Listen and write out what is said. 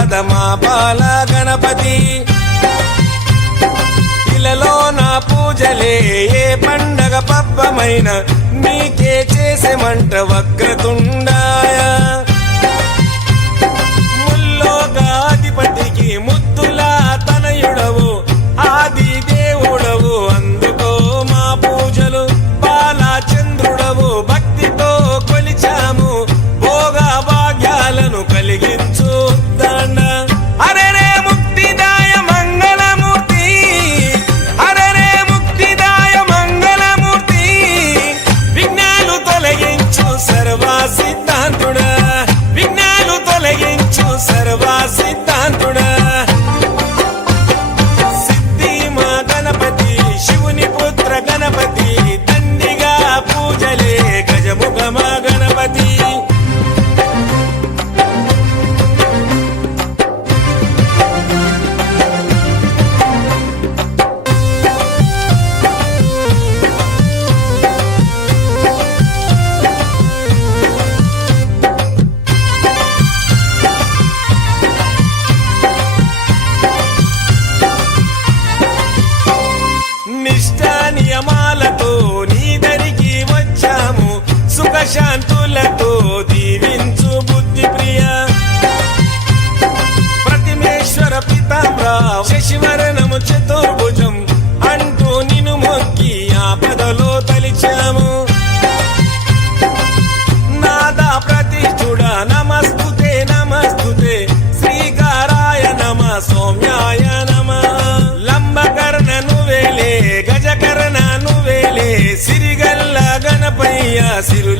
రాధ మా బాల గణపతి ఇలలో నా పూజలే ఏ పండగ పబ్బమైన నీకే చేసేమంట వక్రతుండాయ ముల్లోకాధిపతికి ముద్దులా తనయుడవు ఆది దేవుడవు అందుకో మా పూజలు బాలచంద్రుడవు భక్తితో కొలిచాము భోగ భాగ్యాలను కలిగించు దండ అరెరే ముక్తిదాయ మంగళమూర్తి అరెరే ముక్తిదాయ మంగళమూర్తి విఘ్నాలు తొలగించు సర్వ సిద్ధాంతుడా విఘ్నాలు తొలగించు సర్వ సిద్ధాంతుడా సిద్ధి మా గణపతి శివుని పుత్ర గణపతి దండిగా పూజలే గజముఖ మా గణపతి నిష్ఠా నియమాలతో నీ దరికి వచ్చాము సుఖశాంతులతో దీవించు బుద్ధి ప్రియ ప్రతిమేశ్వర పితాంబర శశివరణము చతుర్భుజం అంటూ నిన్ను మొక్కి ఆపదలో తలిచాము నాదా ప్రతిష్ఠుడ నమస్తుతే నమస్తుతే శ్రీకారాయ నమ సౌమ్యాయ నమ లంబకర్ణ నువ్వేలే గజకర్ణ నువ్వేలే సిరిగల్ల గణపయ్య సిరు